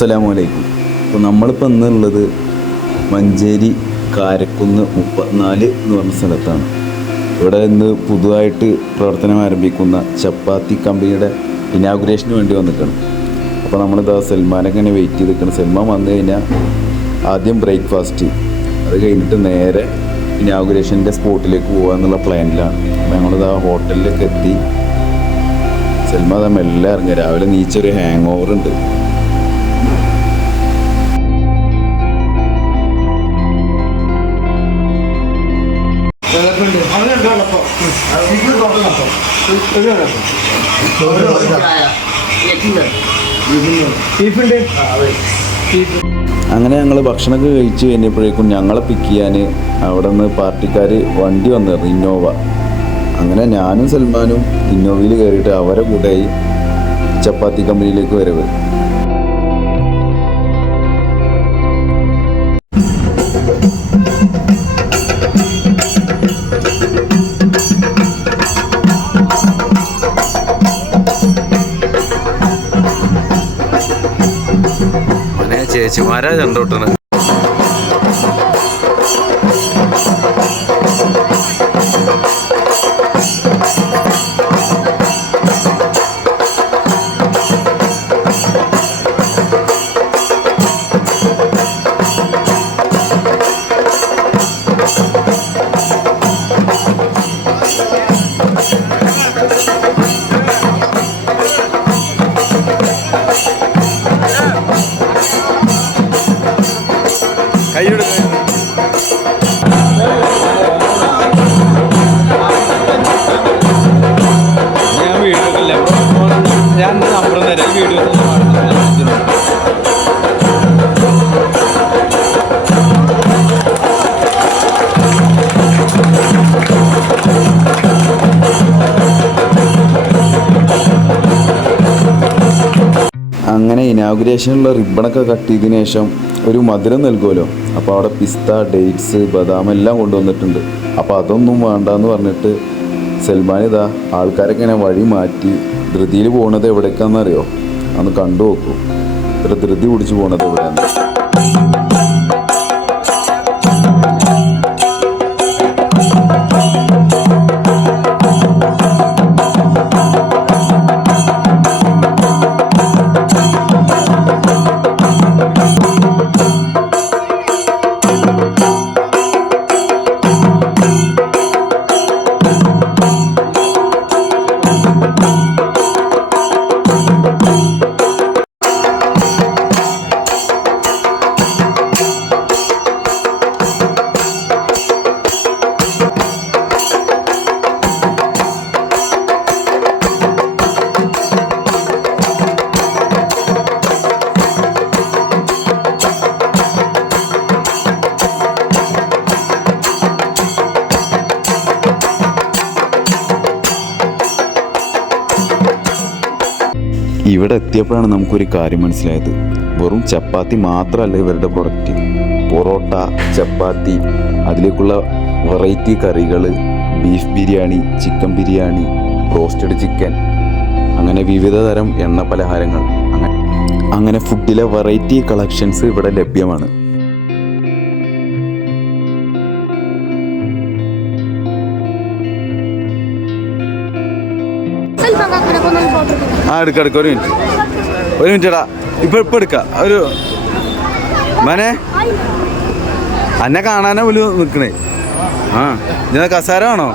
അസ്സലാമലൈക്കും. അപ്പോൾ നമ്മളിപ്പോൾ ഇന്നുള്ളത് മഞ്ചേരി കാരക്കുന്ന് 34 എന്ന് പറഞ്ഞ സ്ഥലത്താണ്. ഇവിടെ ഇന്ന് പുതുതായിട്ട് പ്രവർത്തനം ആരംഭിക്കുന്ന ചപ്പാത്തി കമ്പനിയുടെ ഇനാഗുറേഷന് വേണ്ടി വന്നിരിക്കണം. അപ്പോൾ നമ്മളിതാ സൽമാനൊക്കെ ഇങ്ങനെ വെയിറ്റ് ചെയ്ത് നിൽക്കണം. സൽമാൻ വന്നു കഴിഞ്ഞാൽ ആദ്യം ബ്രേക്ക്ഫാസ്റ്റ്, അത് കഴിഞ്ഞിട്ട് നേരെ ഇനാഗുറേഷൻ്റെ സ്പോട്ടിലേക്ക് പോകുക എന്നുള്ള പ്ലാനിലാണ്. അപ്പോൾ ഞങ്ങളിതാ ഹോട്ടലിലേക്ക് എത്തി. സൽമാൻ മെല്ലെ ഇറങ്ങുക. രാവിലെ നീച്ചൊരു ഹാങ് ഓവർ ഉണ്ട്. അങ്ങനെ ഞങ്ങൾ ഭക്ഷണമൊക്കെ കഴിച്ച് കഴിഞ്ഞപ്പോഴേക്കും ഞങ്ങളെ പിക്ക് ചെയ്യാൻ അവിടെ നിന്ന് പാർട്ടിക്കാർ വണ്ടി വന്നിരുന്നു, ഇന്നോവ. അങ്ങനെ ഞാനും സൽമാനും ഇന്നോവയിൽ കയറിയിട്ട് അവരെ കൂടെയായി ചപ്പാത്തി കമ്പനിയിലേക്ക് വരവ്. ചേച്ചിമാരാ കണ്ടോട്ടണ്. ഞാൻ അപ്പുറം തരാം വീഡിയോ. അങ്ങനെ ഇനാഗുറേഷനുള്ള റിബണൊക്കെ കട്ട് ചെയ്തതിനു ശേഷം ഒരു മധുരം നൽകുമല്ലോ. അപ്പോൾ അവിടെ പിസ്ത, ഡേറ്റ്സ്, ബദാം എല്ലാം കൊണ്ടുവന്നിട്ടുണ്ട്. അപ്പോൾ അതൊന്നും വേണ്ടെന്ന് പറഞ്ഞിട്ട് സൽമാൻ ഇതാ ആൾക്കാരൊക്കെ ഇങ്ങനെ വഴി മാറ്റി ധൃതിയിൽ പോകണത് എവിടേക്കാണെന്നറിയോ? അന്ന് കണ്ടു നോക്കൂ. ഇത്ര ധൃതി പിടിച്ച് പോകണത് എവിടെയാണ്. ഇവിടെ എത്തിയപ്പോഴാണ് നമുക്കൊരു കാര്യം മനസ്സിലായത്. വെറും ചപ്പാത്തി മാത്രമല്ല ഇവരുടെ പ്രൊഡക്റ്റ്. പൊറോട്ട, ചപ്പാത്തി, അതിലേക്കുള്ള വെറൈറ്റി കറികൾ, beef biryani, chicken biryani, roasted chicken, അങ്ങനെ വിവിധ തരം എണ്ണ പലഹാരങ്ങൾ, അങ്ങനെ ഫുഡിലെ വെറൈറ്റി കളക്ഷൻസ് ഇവിടെ ലഭ്യമാണ്. എടുക്ക ഒരു മിനിറ്റടാ. ഇപ്പം എടുക്കാം. ഒരു മനെ അന്നെ കാണാനോ പോലും നിൽക്കണേ. ആ ഞാൻ കസാര ആണോ?